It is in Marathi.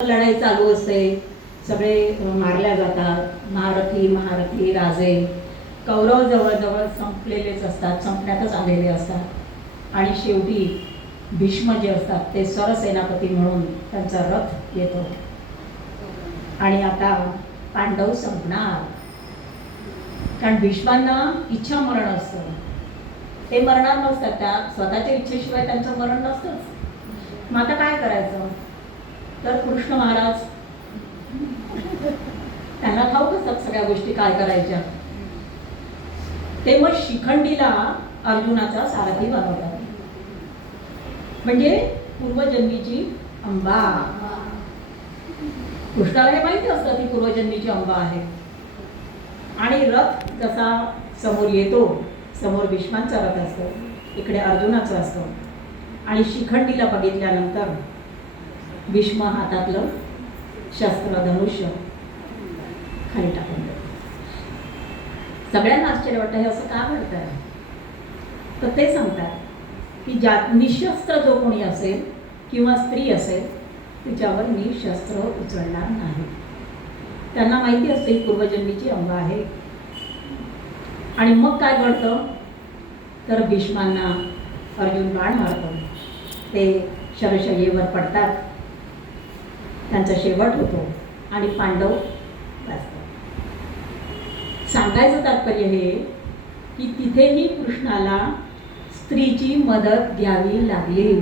लढाई चालू असते, सगळे मारल्या जातात, महारथी राजे. कौरव जवळजवळ संपलेलेच असतात, संपण्यातच आलेले असतात. आणि शेवटी भीष्म जे असतात ते सरसेनापती म्हणून त्यांचा रथ येतो आणि आता पांडव संपणार. कारण भीष्मांना इच्छा मरण असतं, ते मरणार नसतात, त्या स्वतःच्या इच्छेशिवाय त्यांचं मरण नसतंच. मग आता काय करायचं? तर कृष्ण महाराज त्यांना ठाऊक असतात सगळ्या गोष्टी काय करायच्या. ते मग शिखंडीला अर्जुनाचा सारथी बनवतात. म्हणजे पूर्वजन्मीची अंबा. कृष्णाला हे माहिती असतं की पूर्वजन्मीची अंबा आहे. आणि रथ जसा समोर येतो, समोर भीष्मांचा रथ असतो, इकडे अर्जुनाचा असतो. आणि शिखंडीला बघितल्यानंतर भीष्म हातातलं शस्त्र धनुष्य खाली टाकून देतो. सगळ्यांना आश्चर्य वाटतं, हे असं का घडतंय? तर ते सांगतात की निशस्त्र जो कोणी असेल किंवा स्त्री असेल तिच्यावर मी शस्त्र उचलणार नाही. त्यांना माहिती असते पूर्वजन्मीची अंबा आहे. आणि मग काय घडतं? तर भीष्मांना अर्जुन बाण मारतो, ते शरशय्येवर पडतात, त्यांचा शेवट होतो आणि पांडव वाचतात. सांगायचं तात्पर्य हे की तिथेही कृष्णाला स्त्रीची मदत घ्यावी लागली.